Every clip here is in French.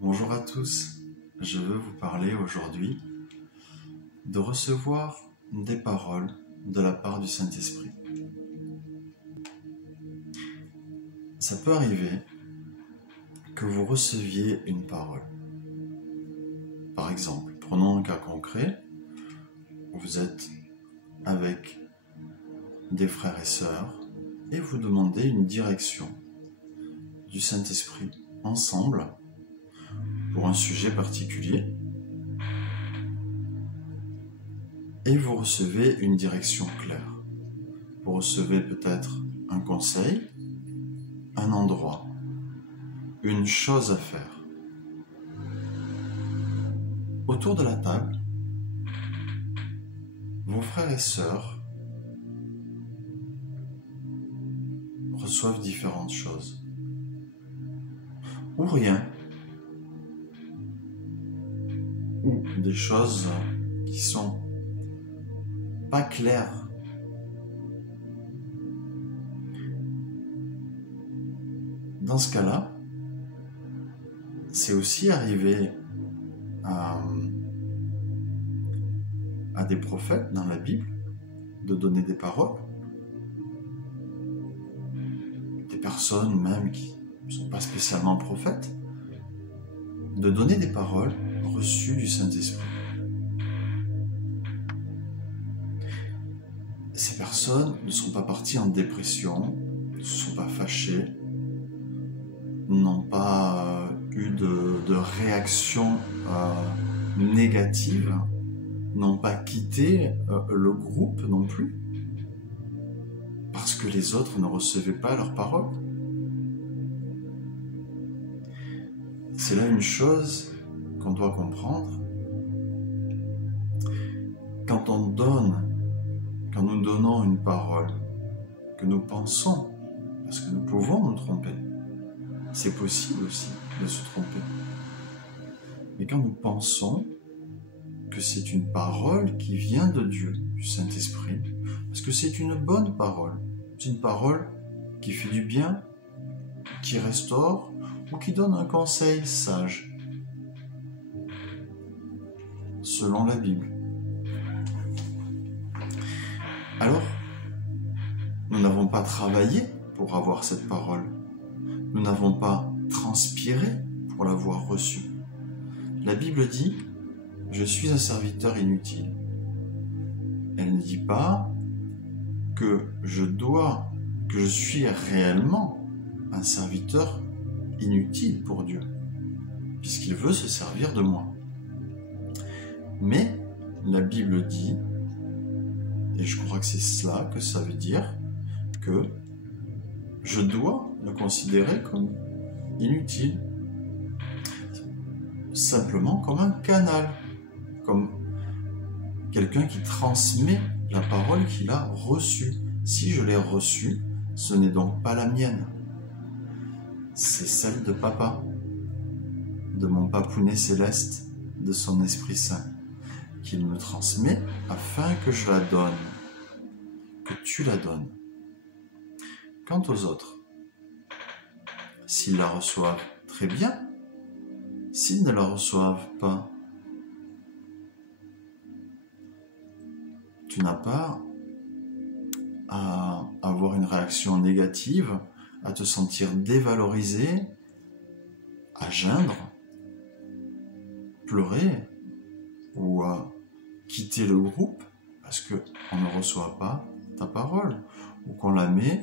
Bonjour à tous, je veux vous parler aujourd'hui de recevoir des paroles de la part du Saint-Esprit. Ça peut arriver que vous receviez une parole. Par exemple, prenons un cas concret où vous êtes avec des frères et sœurs et vous demandez une direction du Saint-Esprit ensemble pour un sujet particulier et vous recevez une direction claire. Vous recevez peut-être un conseil, un endroit, une chose à faire. Autour de la table, vos frères et sœurs reçoivent différentes choses. Ou rien. Ou des choses qui sont pas claires. Dans ce cas-là, c'est aussi arrivé à des prophètes dans la Bible de donner des paroles. Des personnes même qui ne sont pas spécialement prophètes, de donner des paroles reçues du Saint-Esprit. Ces personnes ne sont pas parties en dépression, ne se sont pas fâchées, n'ont pas eu de réaction négative, n'ont pas quitté le groupe non plus, parce que les autres ne recevaient pas leurs paroles. C'est là une chose qu'on doit comprendre. Quand nous donnons une parole, que nous pensons, parce que nous pouvons nous tromper, c'est possible aussi de se tromper. Mais quand nous pensons que c'est une parole qui vient de Dieu, du Saint-Esprit, parce que c'est une bonne parole, c'est une parole qui fait du bien, qui restaure ou qui donne un conseil sage, selon la Bible. Alors, nous n'avons pas travaillé pour avoir cette parole. Nous n'avons pas transpiré pour l'avoir reçue. La Bible dit « Je suis un serviteur inutile ». Elle ne dit pas que je suis réellement un serviteur inutile pour Dieu, puisqu'il veut se servir de moi. Mais la Bible dit, et je crois que c'est cela que ça veut dire, que je dois le considérer comme inutile, simplement comme un canal, comme quelqu'un qui transmet la parole qu'il a reçue. Si je l'ai reçue, ce n'est donc pas la mienne, c'est celle de papa, de mon papounet céleste, de son Esprit Saint, qu'il me transmet afin que je la donne, que tu la donnes. Quant aux autres, s'ils la reçoivent, très bien. S'ils ne la reçoivent pas, tu n'as pas à avoir une réaction négative, à te sentir dévalorisé, à geindre, pleurer ou à quitter le groupe parce qu'on ne reçoit pas ta parole ou qu'on la met,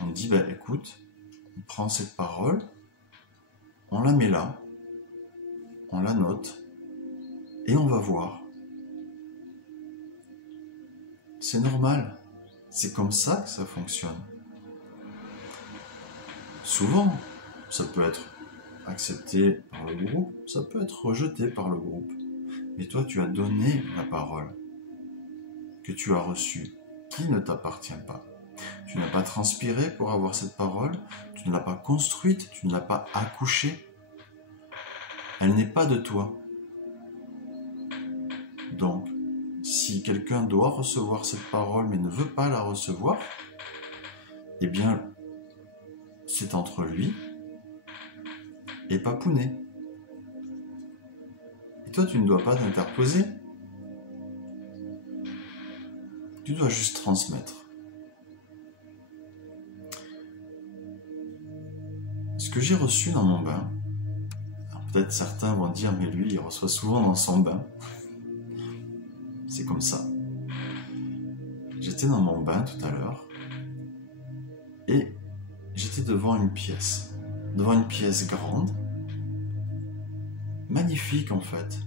on dit écoute, on prend cette parole, on la met là, on la note et on va voir. C'est normal, c'est comme ça que ça fonctionne. Souvent, ça peut être accepté par le groupe, ça peut être rejeté par le groupe. Mais toi, tu as donné la parole que tu as reçue, qui ne t'appartient pas. Tu n'as pas transpiré pour avoir cette parole, tu ne l'as pas construite, tu ne l'as pas accouchée. Elle n'est pas de toi. Donc, si quelqu'un doit recevoir cette parole mais ne veut pas la recevoir, eh bien, c'est entre lui et Papounet. toi, tu ne dois pas t'interposer. Tu dois juste transmettre. Ce que j'ai reçu dans mon bain, peut-être certains vont dire, mais lui, il reçoit souvent dans son bain. C'est comme ça. J'étais dans mon bain tout à l'heure et j'étais devant une pièce grande, magnifique en fait.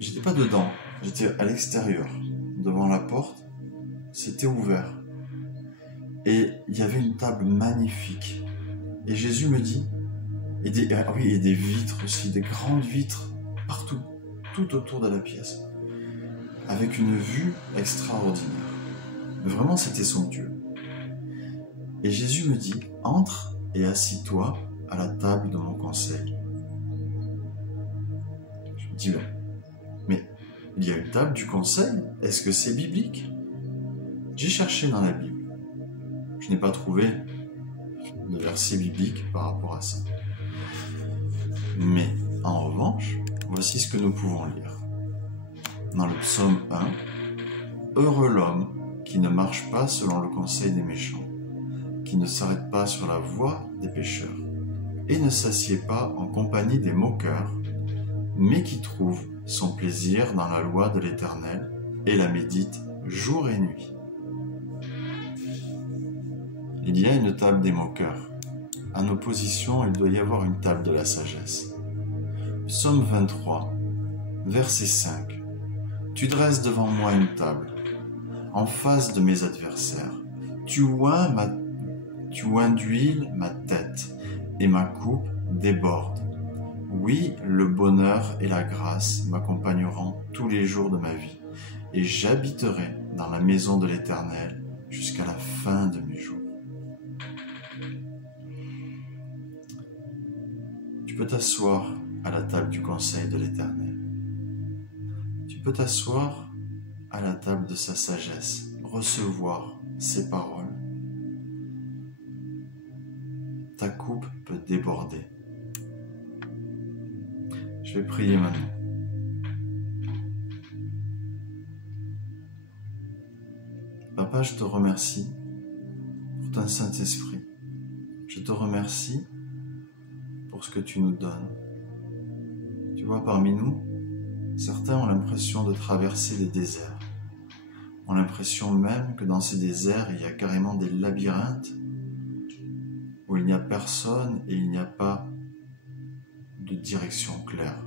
J'étais pas dedans, j'étais à l'extérieur, devant la porte, c'était ouvert. Et il y avait une table magnifique. Et Jésus me dit, et des vitres aussi, des grandes vitres, partout, tout autour de la pièce, avec une vue extraordinaire. Vraiment, c'était somptueux. Et Jésus me dit, entre et assis-toi à la table de mon conseil. Je me dis, mais il y a une table du conseil, est-ce que c'est biblique? J'ai cherché dans la Bible. Je n'ai pas trouvé de verset biblique par rapport à ça. Mais en revanche, voici ce que nous pouvons lire. Dans le psaume 1, « Heureux l'homme qui ne marche pas selon le conseil des méchants, qui ne s'arrête pas sur la voie des pécheurs, et ne s'assied pas en compagnie des moqueurs, mais qui trouve son plaisir dans la loi de l'Éternel et la médite jour et nuit. » Il y a une table des moqueurs. En opposition, il doit y avoir une table de la sagesse. Psaume 23, verset 5. « Tu dresses devant moi une table, en face de mes adversaires. Tu oins d'huile ma tête, et ma coupe déborde. Oui, le bonheur et la grâce m'accompagneront tous les jours de ma vie, et j'habiterai dans la maison de l'Éternel jusqu'à la fin de mes jours. » Tu peux t'asseoir à la table du conseil de l'Éternel. Tu peux t'asseoir à la table de sa sagesse, recevoir ses paroles. Ta coupe peut déborder. Je vais prier maintenant. Papa, je te remercie pour ton Saint-Esprit. Je te remercie pour ce que tu nous donnes. Tu vois, parmi nous, certains ont l'impression de traverser des déserts. Ont l'impression même que dans ces déserts, il y a carrément des labyrinthes où il n'y a personne et il n'y a pas de direction claire.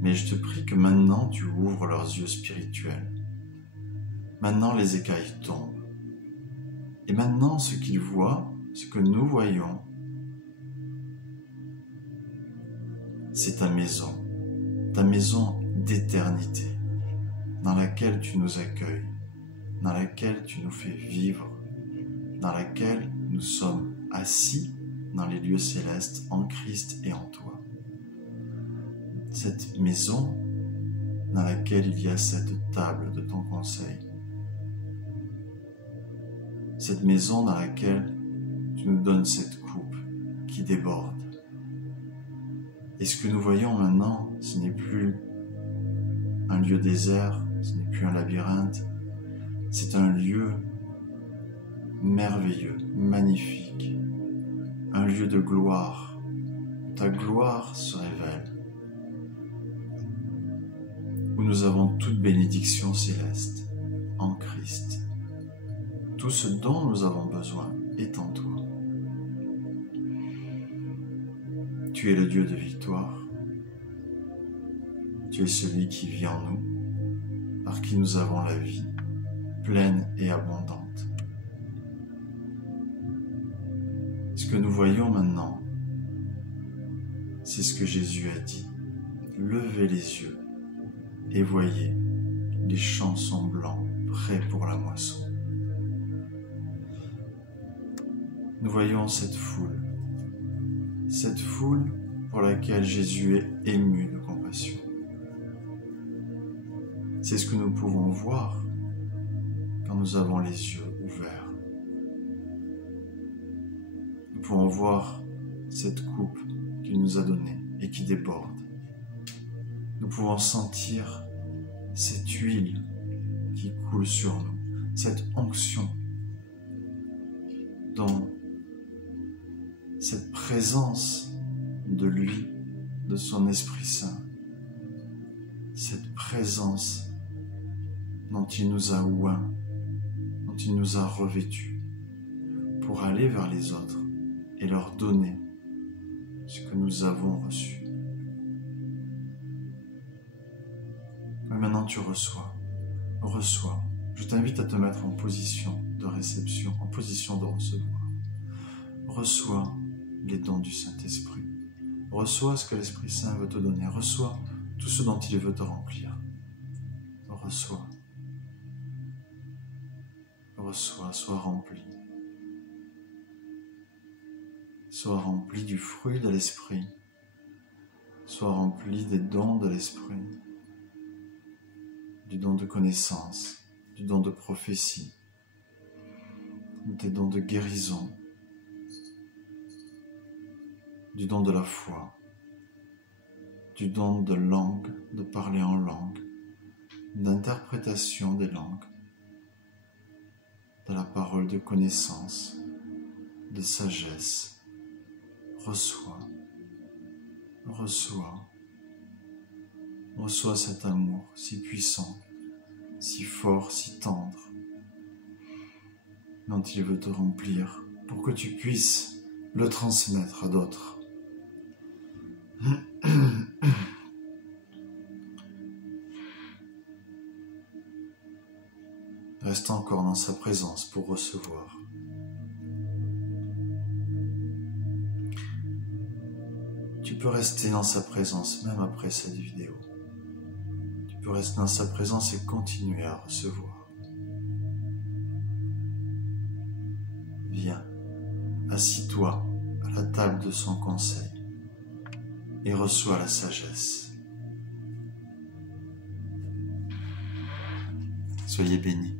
Mais je te prie que maintenant tu ouvres leurs yeux spirituels. Maintenant les écailles tombent. Et maintenant ce qu'ils voient, ce que nous voyons, c'est ta maison d'éternité, dans laquelle tu nous accueilles, dans laquelle tu nous fais vivre, dans laquelle nous sommes assis dans les lieux célestes en Christ et en toi. Cette maison dans laquelle il y a cette table de ton conseil. Cette maison dans laquelle tu nous donnes cette coupe qui déborde. Et ce que nous voyons maintenant, ce n'est plus un lieu désert, ce n'est plus un labyrinthe, c'est un lieu merveilleux, magnifique, un lieu de gloire. Ta gloire se révèle, où nous avons toute bénédiction céleste en Christ. Tout ce dont nous avons besoin est en toi. Tu es le Dieu de victoire. Tu es celui qui vit en nous, par qui nous avons la vie, pleine et abondante. Ce que nous voyons maintenant, c'est ce que Jésus a dit. Levez les yeux et voyez, les champs sont blancs, prêts pour la moisson. Nous voyons cette foule pour laquelle Jésus est ému de compassion. C'est ce que nous pouvons voir quand nous avons les yeux ouverts. Nous pouvons voir cette coupe qu'il nous a donnée et qui déborde. Nous pouvons sentir cette huile qui coule sur nous, cette onction, dans cette présence de lui, de son Esprit Saint, cette présence dont il nous a oints, dont il nous a revêtus, pour aller vers les autres et leur donner ce que nous avons reçu. Mais maintenant tu reçois. Je t'invite à te mettre en position de réception, en position de recevoir. Reçois les dons du Saint-Esprit. Reçois ce que l'Esprit Saint veut te donner. Reçois tout ce dont il veut te remplir. Reçois. Reçois, sois rempli. Sois rempli du fruit de l'Esprit. Sois rempli des dons de l'Esprit. Du don de connaissance, du don de prophétie, des dons de guérison, du don de la foi, du don de langue, de parler en langue, d'interprétation des langues, de la parole de connaissance, de sagesse. Reçois, reçois, reçois cet amour si puissant, si fort, si tendre, dont il veut te remplir pour que tu puisses le transmettre à d'autres. Reste encore dans sa présence pour recevoir. Tu peux rester dans sa présence même après cette vidéo. Tu peux rester dans sa présence et continuer à recevoir. Viens, assis-toi à la table de son conseil et reçois la sagesse. Soyez bénis.